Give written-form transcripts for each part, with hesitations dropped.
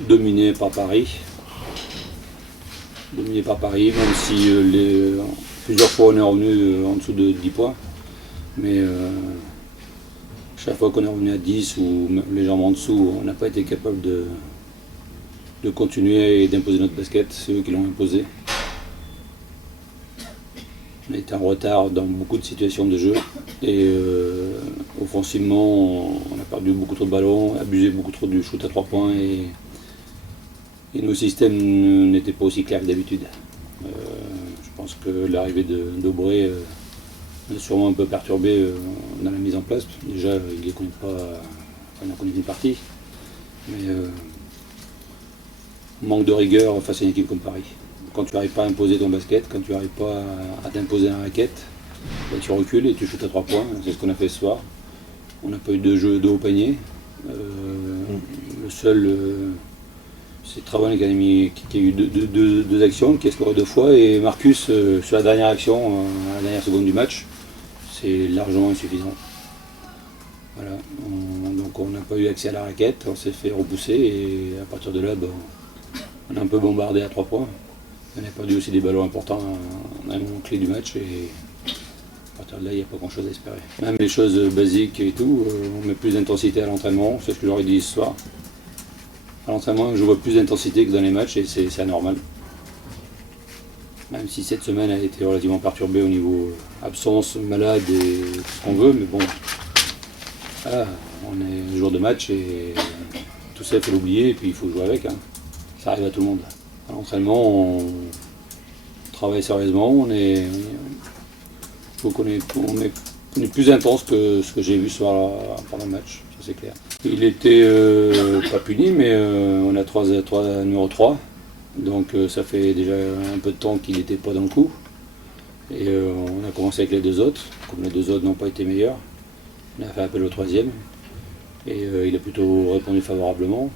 dominé par Paris. Dominé par Paris, même si plusieurs fois on est revenu en dessous de 10 points. Mais chaque fois qu'on est revenu à 10 ou même légèrement en dessous, on n'a pas été capable de continuer et d'imposer notre basket. C'est eux qui l'ont imposé. On a été en retard dans beaucoup de situations de jeu et offensivement on a perdu beaucoup trop de ballons, abusé beaucoup trop du shoot à 3 points et nos systèmes n'étaient pas aussi clairs que d'habitude. Je pense que l'arrivée d'Aubrey a sûrement un peu perturbé dans la mise en place. Déjà il ne connaît pas, on a connu une partie, mais manque de rigueur face à une équipe comme Paris. Quand tu n'arrives pas à imposer ton basket, quand tu n'arrives pas à t'imposer la raquette, ben tu recules et tu shootes à 3 points. C'est ce qu'on a fait ce soir. On n'a pas eu de jeu de haut panier. Le seul, c'est Travon qui a eu deux actions, qui a scoré 2 fois, et Marcus, sur la dernière action, à la dernière seconde du match, c'est largement insuffisant. Voilà. Donc on n'a pas eu accès à la raquette, on s'est fait repousser, et à partir de là, ben, on a un peu bombardé à 3 points. On a perdu aussi des ballons importants dans un moment clé du match et à partir de là, il n'y a pas grand chose à espérer. Même les choses basiques et tout, on met plus d'intensité à l'entraînement, c'est ce que j'aurais dit ce soir. À l'entraînement, je vois plus d'intensité que dans les matchs et c'est anormal. Même si cette semaine a été relativement perturbée au niveau absence, malade et tout ce qu'on veut, mais bon, voilà, on est jour de match et tout ça, il faut l'oublier et puis il faut jouer avec. Hein. Ça arrive à tout le monde. À l'entraînement, on travaille sérieusement, je trouve qu'on est plus intense que ce que j'ai vu ce soir pendant le match, ça c'est clair. Il était pas puni, mais on a 3 numéro 3, donc ça fait déjà un peu de temps qu'il n'était pas dans le coup. Et on a commencé avec les 2 autres, comme les 2 autres n'ont pas été meilleurs, on a fait appel au 3e, et il a plutôt répondu favorablement.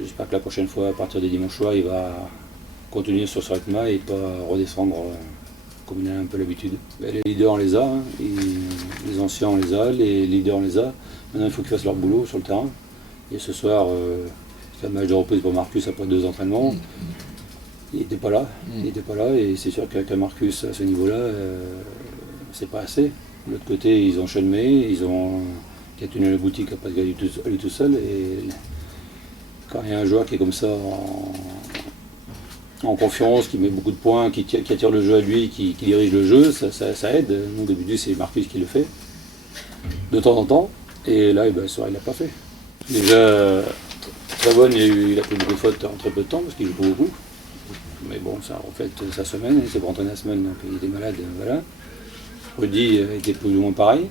J'espère que la prochaine fois, à partir des dimanches soirs, il va continuer sur ce rythme-là et pas redescendre comme il a un peu l'habitude. Les leaders on les a, hein. Les anciens on les a, les leaders on les a. Maintenant il faut qu'ils fassent leur boulot sur le terrain. Et ce soir, c'est un match de reprise pour Marcus après 2 entraînements. Il n'était pas là, et c'est sûr qu'avec Marcus à ce niveau-là, c'est pas assez. De l'autre côté, ils ont Chenmay, ils ont Catuné la boutique à pas de lui tout seul. Et quand il y a un joueur qui est comme ça en confiance, qui met beaucoup de points, qui attire le jeu à lui, qui dirige le jeu, ça aide. Nous, d'habitude, c'est Marcus qui le fait, de temps en temps, et là, ben, ce soir, il l'a pas fait. Déjà, Travon, il a pris beaucoup de fautes en très peu de temps, parce qu'il joue pas beaucoup. Mais bon, ça reflète sa semaine, il s'est pas entraîné la semaine, donc il était malade, voilà. Rudy était plus ou moins pareil,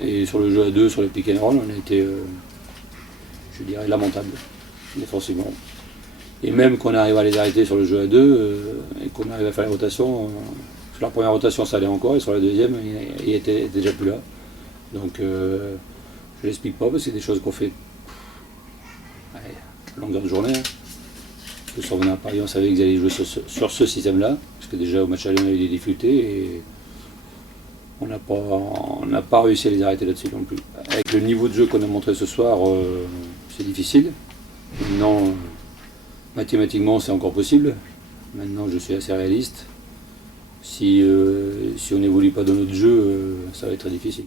et sur le jeu à 2, sur le pick and roll, on a été, je dirais, lamentable, défensivement. Et même qu'on arrive à les arrêter sur le jeu à 2 et qu'on arrive à faire les rotations, sur la première rotation ça allait encore et sur la deuxième il était déjà plus là. Donc je ne l'explique pas parce que c'est des choses qu'on fait longueur de journée. Hein. Parce que sur à Paris on savait qu'ils allaient jouer sur ce système-là, parce que déjà au match aller on a eu des difficultés et on n'a pas réussi à les arrêter là-dessus non plus. Avec le niveau de jeu qu'on a montré ce soir, c'est difficile. Maintenant, mathématiquement, c'est encore possible. Maintenant, je suis assez réaliste. Si on n'évolue pas dans notre jeu, ça va être très difficile.